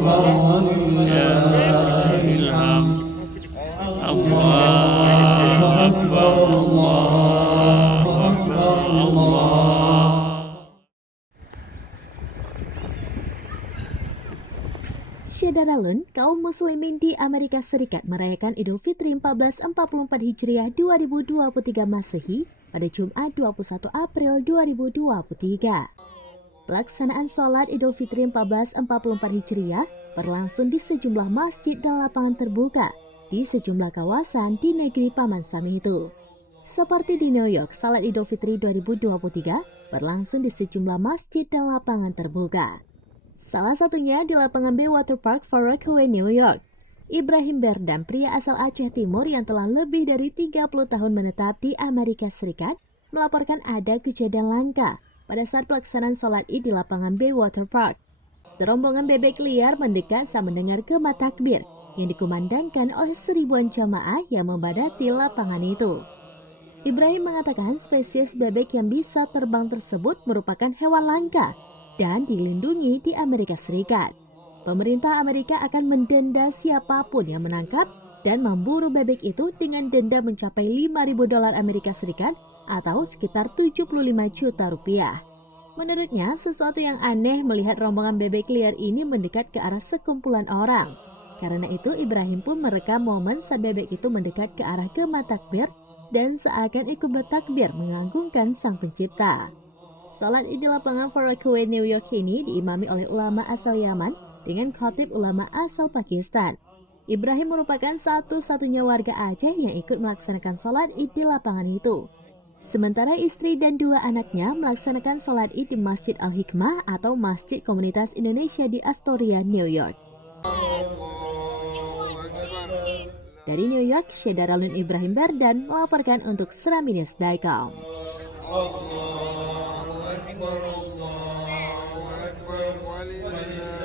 ولله الحمد الله أكبر الله أكبر الله. Syederalun, kaum muslimin di Amerika Serikat merayakan Idul Fitri 1444 Hijriah 2023 Masehi pada Jumat 21 April 2023. Pelaksanaan sholat Idul Fitri 1444 Hijriah berlangsung di sejumlah masjid dan lapangan terbuka di sejumlah kawasan di negeri Paman Sam itu. Seperti di New York, sholat Idul Fitri 2023 berlangsung di sejumlah masjid dan lapangan terbuka. Salah satunya di lapangan Bay Water Park, Far Rockaway, New York. Ibrahim Berdan, pria asal Aceh Timur yang telah lebih dari 30 tahun menetap di Amerika Serikat, melaporkan ada kejadian langka pada saat pelaksanaan sholat Id di lapangan Bay Water Park. Rombongan bebek liar mendekat saat mendengar gema takbir yang dikumandangkan oleh seribuan jamaah yang membadati lapangan itu. Ibrahim mengatakan spesies bebek yang bisa terbang tersebut merupakan hewan langka dan dilindungi di Amerika Serikat. Pemerintah Amerika akan mendenda siapapun yang menangkap dan memburu bebek itu dengan denda mencapai $5.000 Amerika Serikat atau sekitar 75 juta rupiah. Menurutnya, sesuatu yang aneh melihat rombongan bebek liar ini mendekat ke arah sekumpulan orang. Karena itu, Ibrahim pun merekam momen saat bebek itu mendekat ke arah gema takbir dan seakan ikut bertakbir mengagungkan Sang Pencipta. Salat Id di lapangan Far Rockaway, New York ini diimami oleh ulama asal Yaman dengan khatib ulama asal Pakistan. Ibrahim merupakan satu-satunya warga Aceh yang ikut melaksanakan salat Id di lapangan itu. Sementara istri dan dua anaknya melaksanakan salat Id di Masjid Al-Hikmah atau Masjid Komunitas Indonesia di Astoria, New York. Dari New York, Syederalun Ibrahim Berdan melaporkan untuk Seraminis.com. الله أكبر الله أكبر ولله